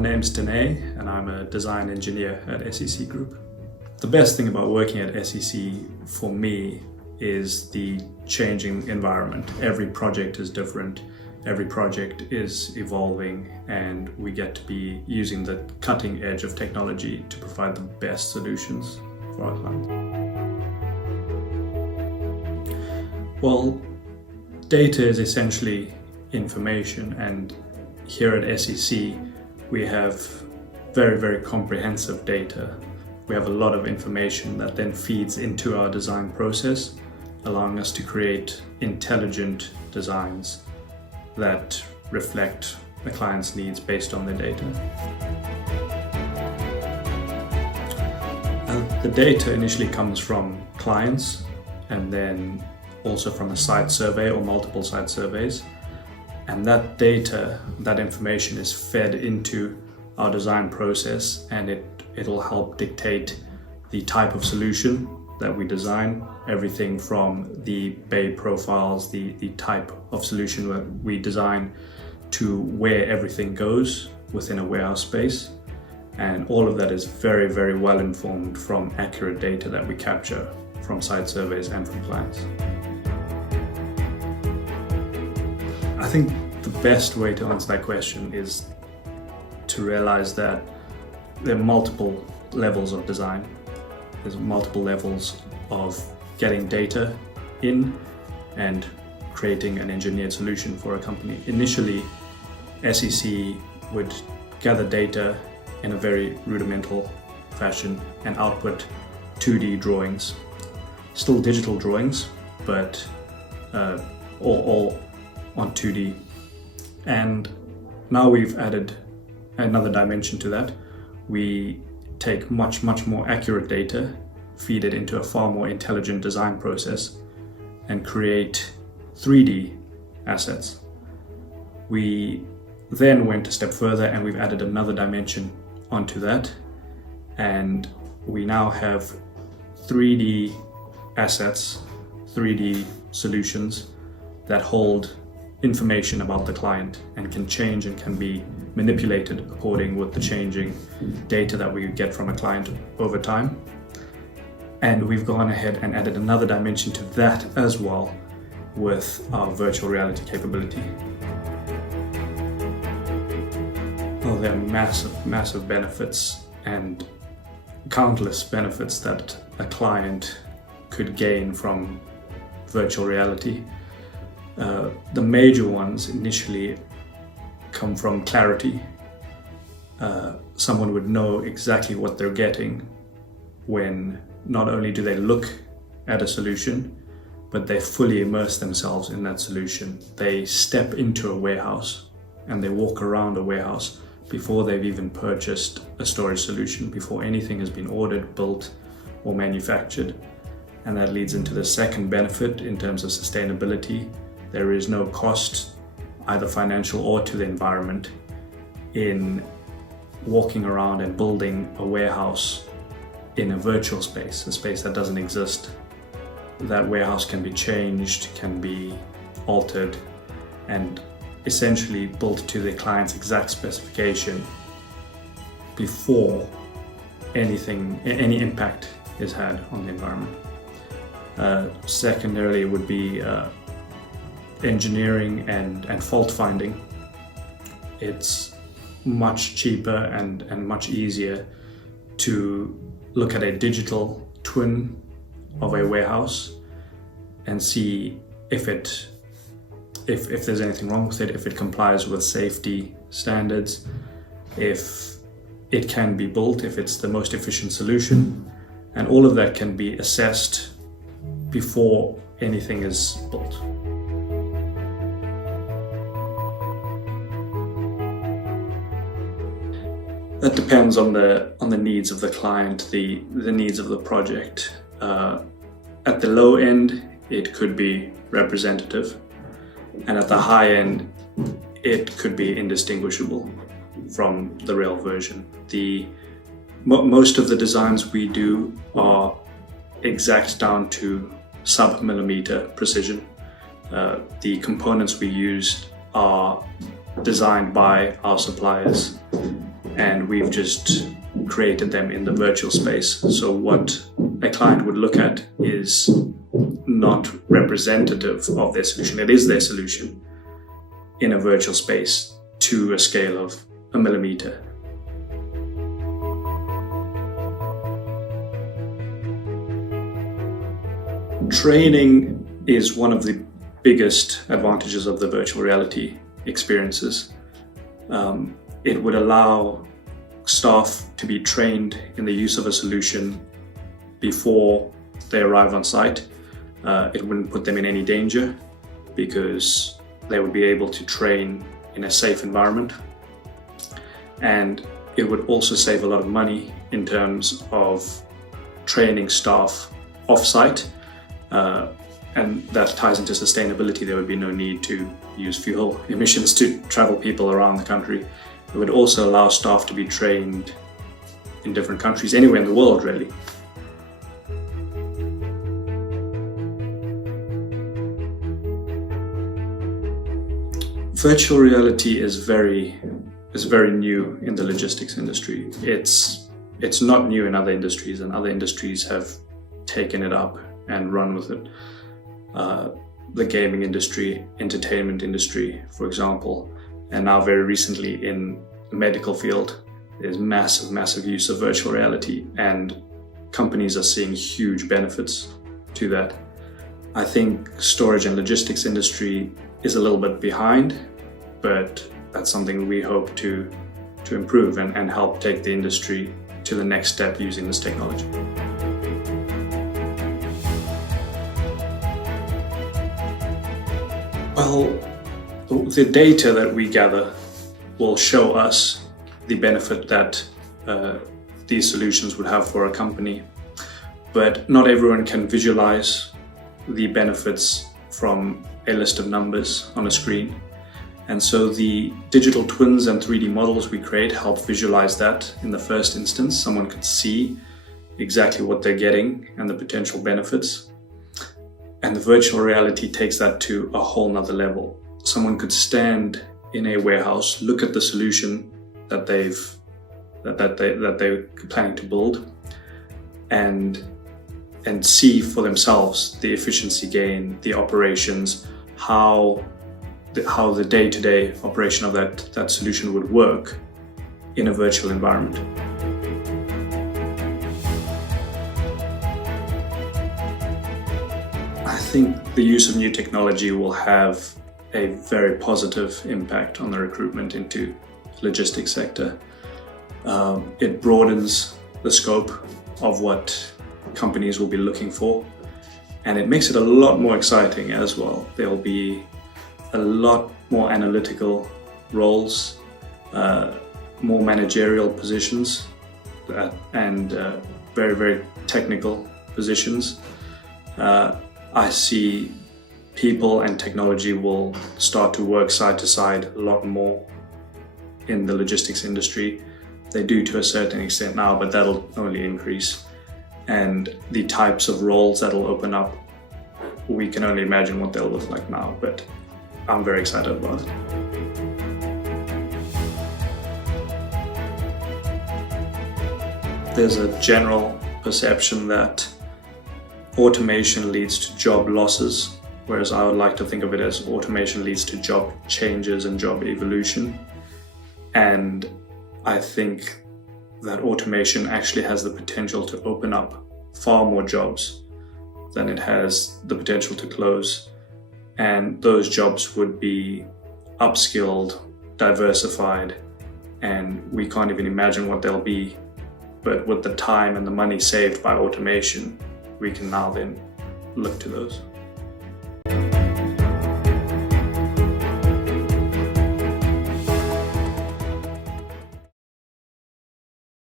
My name's Dhinay and I'm a design engineer at SEC Group. The best thing about working at SEC for me is the changing environment. Every project is different, every project is evolving, and we get to be using the cutting edge of technology to provide the best solutions for our clients. Well, data is essentially information, and here at SEC we have very comprehensive data. We have a lot of information that then feeds into our design process, allowing us to create intelligent designs that reflect the client's needs based on their data. The data initially comes from clients and then also from a site survey or multiple site surveys. And that data, that information is fed into our design process, and it'll help dictate the type of solution that we design, everything from the bay profiles, the type of solution that we design, to where everything goes within a warehouse space. And all of that is very well informed from accurate data that we capture from site surveys and from clients. I think the best way to answer that question is to realize that there are multiple levels of design. There's multiple levels of getting data in and creating an engineered solution for a company. Initially, SEC would gather data in a very rudimental fashion and output 2D drawings. Still digital drawings, but all on 2D. And now we've added another dimension to that. We take much more accurate data, feed it into a far more intelligent design process, and create 3D assets. We then went a step further and we've added another dimension onto that, and we now have 3D assets, 3D solutions that hold information about the client and can change and can be manipulated according with the changing data that we get from a client over time. And we've gone ahead and added another dimension to that as well with our virtual reality capability. Oh, there are massive benefits and countless benefits that a client could gain from virtual reality. The major ones initially come from clarity. Someone would know exactly what they're getting when not only do they look at a solution, but they fully immerse themselves in that solution. They step into a warehouse and they walk around a warehouse before they've even purchased a storage solution, before anything has been ordered, built, or manufactured. And that leads into the second benefit in terms of sustainability. There is no cost, either financial or to the environment, in walking around and building a warehouse in a virtual space, a space that doesn't exist. That warehouse can be changed, can be altered, and essentially built to the client's exact specification before any impact is had on the environment. Secondarily, it would be engineering and fault finding. It's much cheaper and much easier to look at a digital twin of a warehouse and see if there's anything wrong with it, if it complies with safety standards, if it can be built, if it's the most efficient solution, and all of that can be assessed before anything is built. That depends on the needs of the client, the needs of the project. At the low end, it could be representative, and at the high end, it could be indistinguishable from the real version. Most of the designs we do are exact down to sub-millimeter precision. The components we use are designed by our suppliers, and we've just created them in the virtual space. So what a client would look at is not representative of their solution. It is their solution in a virtual space to a scale of a millimeter. Training is one of the biggest advantages of the virtual reality experiences. It would allow staff to be trained in the use of a solution before they arrive on site. It wouldn't put them in any danger because they would be able to train in a safe environment. And it would also save a lot of money in terms of training staff off-site. And that ties into sustainability. There would be no need to use fuel emissions to travel people around the country. It would also allow staff to be trained in different countries, anywhere in the world really. Virtual reality is very new in the logistics industry. It's not new in other industries, and other industries have taken it up and run with it. The gaming industry, entertainment industry, for example, and now very recently in the medical field, there's massive use of virtual reality, and companies are seeing huge benefits to that. I think storage and logistics industry is a little bit behind, but that's something we hope to improve and help take the industry to the next step using this technology. Well, the data that we gather will show us the benefit that these solutions would have for a company, but not everyone can visualize the benefits from a list of numbers on a screen. And so the digital twins and 3D models we create help visualize that in the first instance. Someone could see exactly what they're getting and the potential benefits. And the virtual reality takes that to a whole nother level. Someone could stand in a warehouse, look at the solution that they're planning to build, and see for themselves the efficiency gain, the operations, how the day-to-day operation of that solution would work in a virtual environment. I think the use of new technology will have a very positive impact on the recruitment into the logistics sector. It broadens the scope of what companies will be looking for, and it makes it a lot more exciting as well. There will be a lot more analytical roles, more managerial positions, and very technical positions. I see people and technology will start to work side to side a lot more in the logistics industry. They do to a certain extent now, but that'll only increase. And the types of roles that'll open up, we can only imagine what they'll look like now, but I'm very excited about it. There's a general perception that automation leads to job losses, whereas I would like to think of it as automation leads to job changes and job evolution. And I think that automation actually has the potential to open up far more jobs than it has the potential to close. And those jobs would be upskilled, diversified, and we can't even imagine what they'll be. But with the time and the money saved by automation, we can now then look to those.